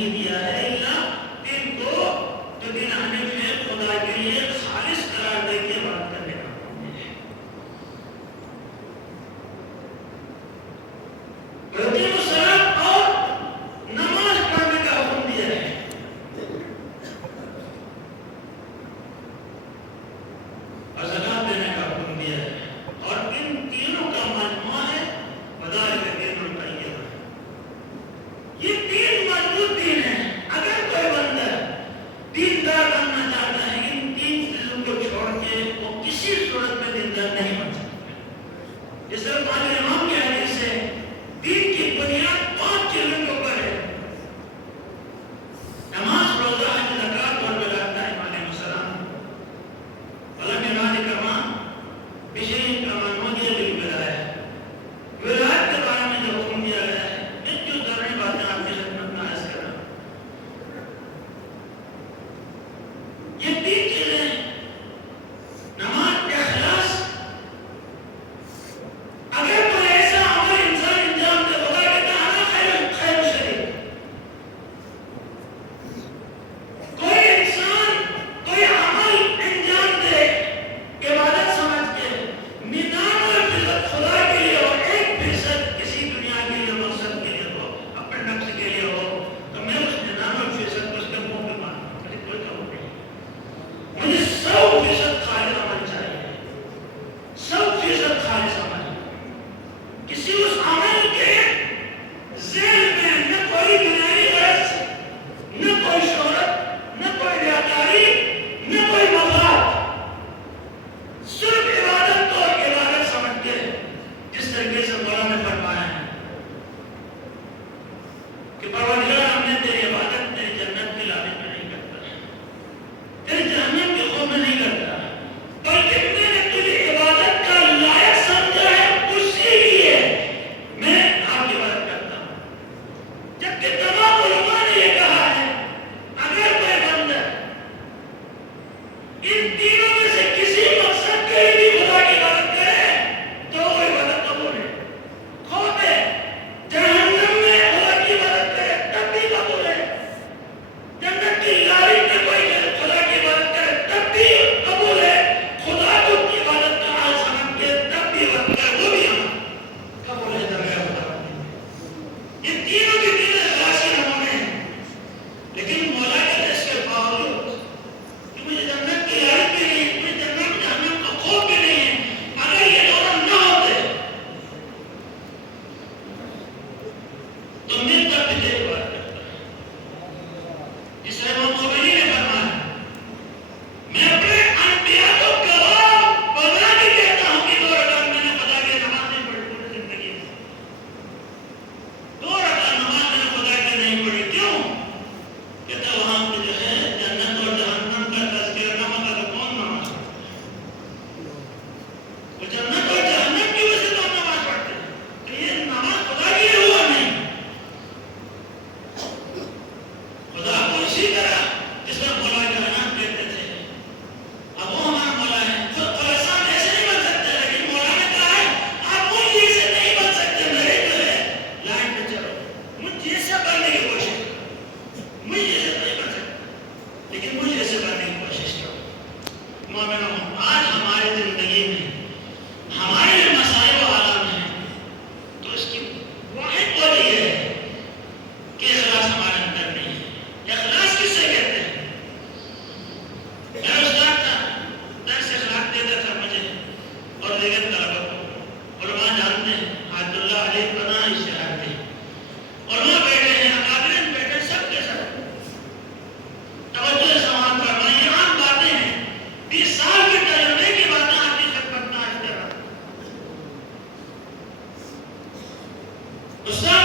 نہیں دیا ہے الا دین کو جو دین حنیف ہے خدا کے لیے خالص قرار دے کے بات کرنے کا حکم دیا ہے. وَيُقِيمُ الصَّلَاةَ اور نماز پڑھنے کا حکم دیا ہے. اور زکات دینے کا حکم دیا ہے. اور ان تینوں کا مجموعہ ہے وَذَلِكَ دِينُ الْقَيِّمَةِ. یہ تین مضبوط دین ہیں. اگر کوئی بندہ دیندار بننا چاہتا ہے ان تین چیزوں کو چھوڑ کے وہ کسی صورت میں دیندار نہیں بن سکتا. اس طرح قال امام کی حدیث سے دین کی بنیاد 5 چیزوں کے اوپر ہے: نماز، روزہ، حج، زکات اور ولایت دائمہ علیہ السلام. ولم ينادك ما بشيء كما نودي بالولایہ. ولایت کے بارے میں جو حکم دیا گیا ہے ایک جو ضروری باتیں آپ کی خدمت میں عرض کر رہا ہوں. یہ تین چیزیں نماز، اخلاص. اگر کوئی ایسا عمل انسان انجام دے خدا کہتا ہے خیر شریف. کوئی انسان کوئی عمل انجام دے عبادت سمجھ کے 99% خدا کے لیے اور 1% کسی دنیا کے لیے مقصد کے لیے ہو، اپنے نفس کے لیے ہو، تو میں اس 99% اس کے منہ پہ مانتا ہوں. مجھے کوئی قبول نہیں. مجھے 100% خالص عمل چاہیے. 100% خالص عمل. کسی اس عمل کے ذیل میں نہ کوئی دنیاوی غرض، نہ کوئی شہرت، نہ کوئی ریاکاری، نہ کوئی مفاد. صرف عبادت کو عبادت سمجھ کے جس طریقے سے مولا نے فرمایا ہے کہ پروردگار ہم نے تیری عبادت تیری جنت کی لالچ میں نہیں کرتا، تیری جہنم کے خوف میں نہیں کرتا، بلکہ میں نے تجھے عبادت کا لائق سمجھا ہے، اسی لیے میں آپ کی عبادت کرتا ہوں. جبکہ تمام علماء نے یہ کہا ہے اگر کوئی بندہ ان تینوں میں سے کسی مقصد کے لیے بھی خدا کی عبادت کرے تو وہ عبادت قبول ہے. خوف ہے جہنم میں خدا کی عبادت کرے تب بھی قبول ہے. جنت کی لالچ میں کوئی خدا کی عبادت کرے تب بھی قبول ہے. خدا کو کی عبادت کا حال سمجھ کے تب بھی عبادت کرے وہ بھی قبول ہے. درگاہ خدا یہ تینوں کے تین اخلاصی نمونے ہیں. لیکن مولا کے اس کے باوجود کہ مجھے جنت کی لالچ بھی نہیں، مجھے جنت جہنم کا خوف بھی نہیں ہے، اگر یہ دونوں نہ ہوتے تو میں تب بھی تیری بات کرتا. اس طرح امام خمینی نے فرمایا میں اپنے انبیاء کو گواہ بنا کے کہتا ہوں کہ 2 رکعت میں نے خدا کی نماز نہیں پڑھی پوری زندگی میں. 2 رکعت نماز میں نے خدا کی نہیں پڑھی. کیوں؟ کہتا وہاں پہ جو ہے جنت اور جہنم کا تذکرہ نہ ہوتا تو کون نماز پڑھتا؟ وہ جنت اور جہنم کی وجہ سے تو نماز پڑھتے ہیں. تو یہ نماز خدا کے لیے ہوا نہیں. خدا کو اسی طرح جس میں مولا کائنات کہتے تھے اب وہ ہمارا مولا ہے. تو خراسان ایسے نہیں بن سکتے، لیکن مولا نے کہا ہے آپ مجھ جیسے نہیں بن سکتے. میرے جو ہے لائن پہ چلو، مجھ جیسا بننے کی کوشش کرو. مجھ جیسے نہیں بن سکتے لیکن مجھ جیسے بننے کی کوشش کرو. مومنوں آج ہماری زندگی میں ہمارے جو مسائل و عالم ہیں تو اس کی واحد وجہ یہ ہے کہ اخلاص ہمارے اندر نہیں ہے. اخلاص کس سے کہتے ہیں؟ میں استاد تھا، درس اخلاق دیتا تھا مجھے اور دیگر طلبہ کو. علماء جانتے ہیں عبداللہ علی پناہ اشتہار تھے. علماء بیٹھے ہیں، اکابرین بیٹھے، سب کے سب توجہ سے سماعت فرمائیں. یہ عام باتیں ہیں، 20 سال کے تجربے کی باتیں آپ کی خدمت میں عرض کر رہا ہوں. استاد